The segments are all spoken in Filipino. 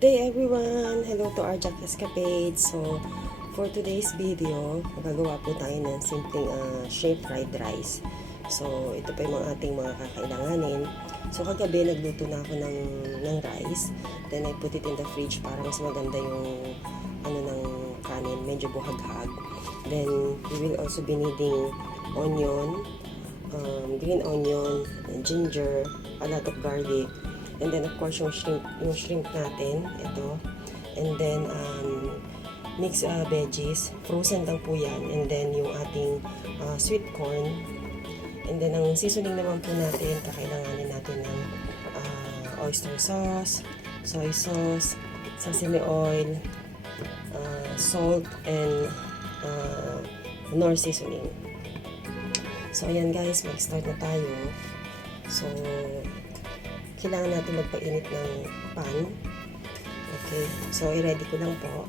Good day everyone! Hello to our Jack Escapade. So, for today's video, magagawa po tayo ng simpleng shrimp fried rice. So, ito pa yung ating mga kakailanganin. So, kagabi nagluto na ako ng rice. Then, I put it in the fridge para mas maganda yung ng kanin, medyo buhaghag. Then, we will also be needing onion, green onion, and ginger, a lot of garlic. And then, of course, yung shrimp natin, ito. And then, mixed veggies. Frozen lang po yan. And then, yung ating sweet corn. And then, ang seasoning naman po natin, kakailanganin natin ng oyster sauce, soy sauce, sesame oil, salt, and Knorr seasoning. So, ayan guys, mag-start na tayo. So, kailangan natin magpainit ng pan. Okay. So, i-ready ko lang po.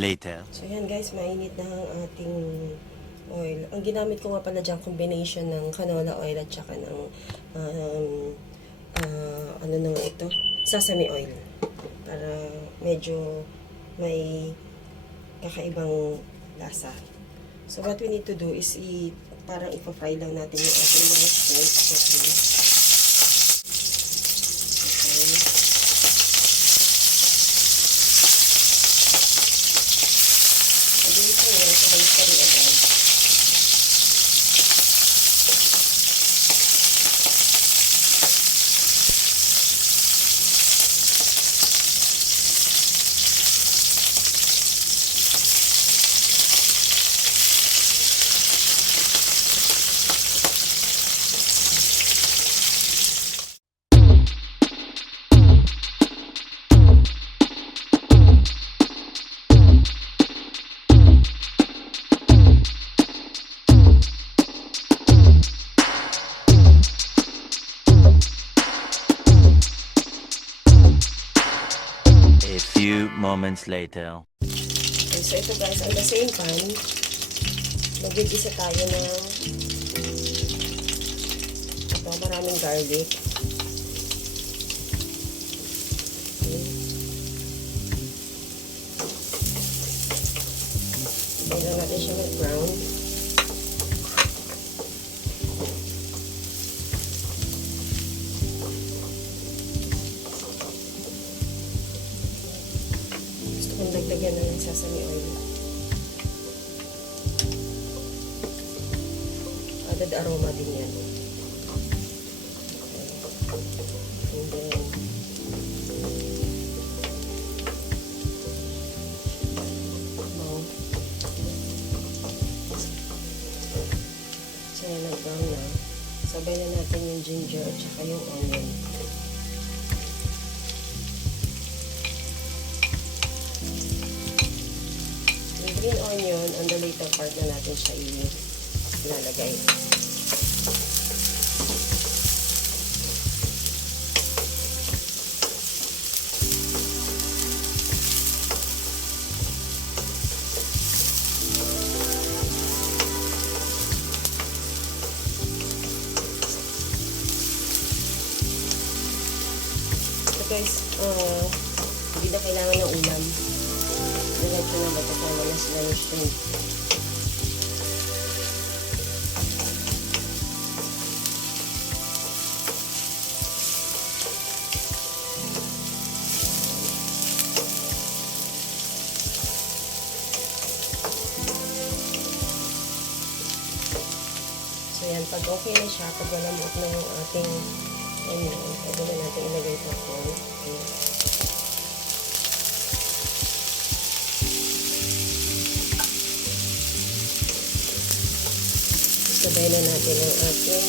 Later. So, yan guys, mainit na ang ating oil. Ang ginamit ko nga pala dyan, combination ng canola oil at saka ng ano na ito? Sesame oil. Para medyo may kakaibang lasa. So, what we need to do is parang ipa-fry lang natin yung ating mga shrimp. A few moments later. Okay, so ito guys, on the same pan, mag-igisa tayo ng ito, maraming garlic. Okay. Pwede lang natin siya mag-brown. Dagdagan na ng sesame oil. Added aroma din yan. Okay. And then, so yan, nag-brown na. Sabay na natin yung ginger at saka yung onion. Green onion, on the later part na natin siya ilalagay. So guys, hindi na kailangan ng ulam. Diretso na ba ito para na sila yung shrimp. So yan, pag okay na siya, pag malamot na yung ating onion, pwede na natin ilagay ito po. Ayan. Sabay na natin ang ating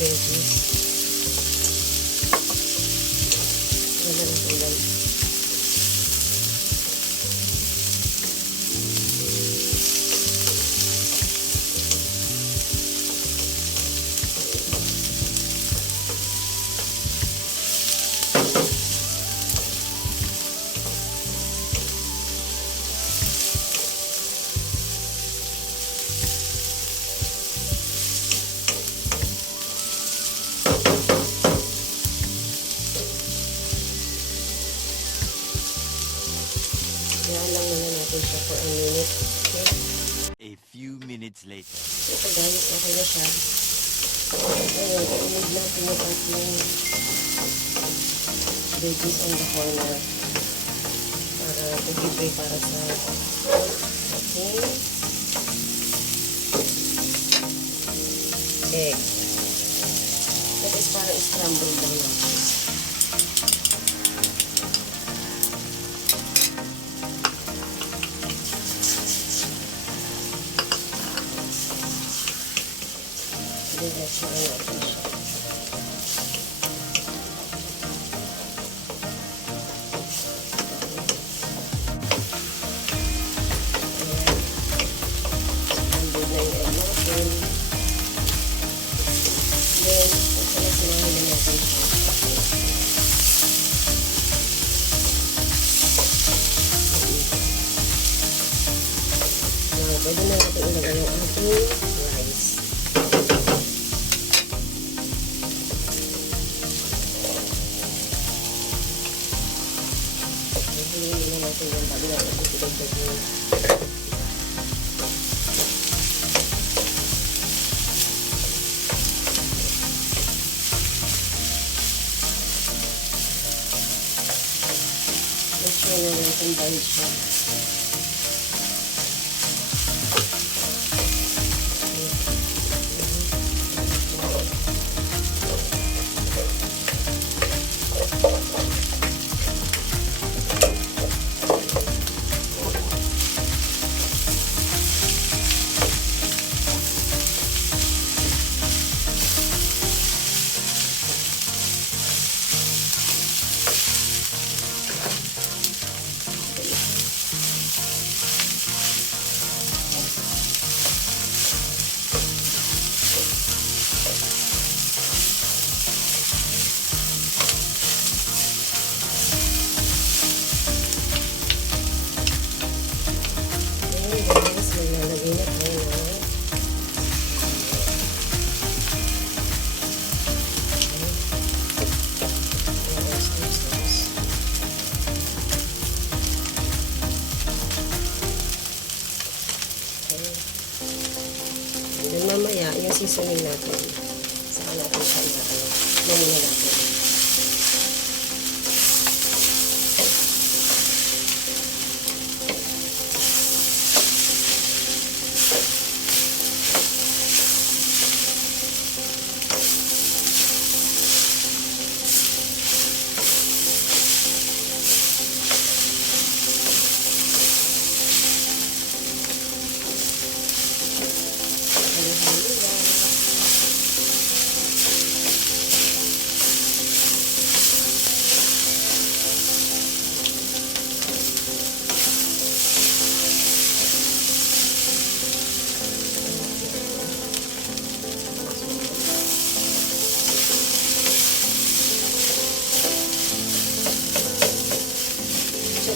veggies. Ganda na ito guys. Kaya lang muna natin siya for a minute. Okay? A few minutes later. Ito guys, okay na siya. Ngayon, i-move natin yung ating veggies on the corner para to-prepare para sa ating egg. That is parang scrambled lang natin. Relax na natin siya. Scrambled na yung egg natin. Then, sinahin na natin siya. Now, pwede na natin ilagay yung ating rice. Hihingin na natin yung bago natin ipilagdag yung make sure na natin bahid siya. Guys, maglalagay na tayo ng oyster sauce. Okay. Then mamaya, yung seasoning natin, saka natin siya mamuna natin.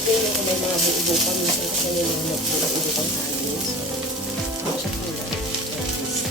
Tingnan ko may mga buo pa minsan kasi may mga nagbuo pang kanin. So, check nyo lang. At least.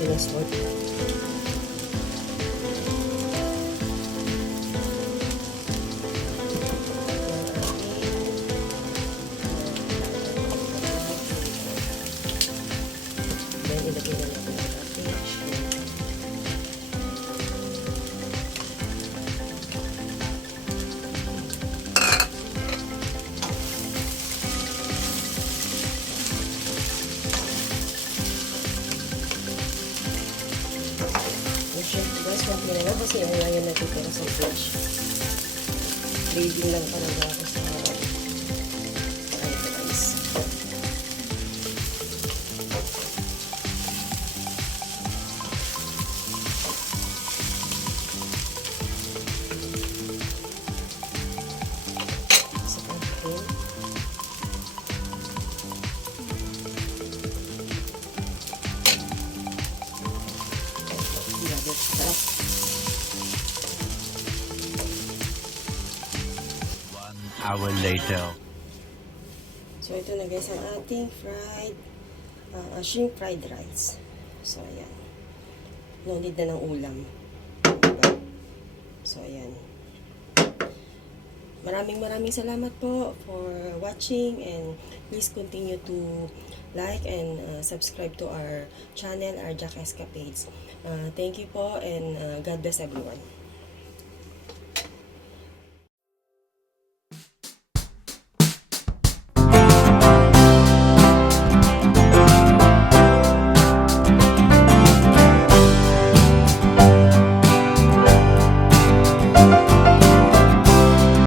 natin ng salt. Then, ilagay na natin ang ating shrimp. Yung shrimp guys, konti na lang kasi yung lang yung natitira sa flash. Graving lang talaga ako sa fried rice. Sa pumpkin. Grabe, sarap. Hour later. So, ito na guys ang ating shrimp fried rice. So, ayan. No need na ng ulam. Diba? So, ayan. Maraming salamat po for watching, and please continue to like and subscribe to our channel, Arjak Escapades. Thank you po, and God bless everyone.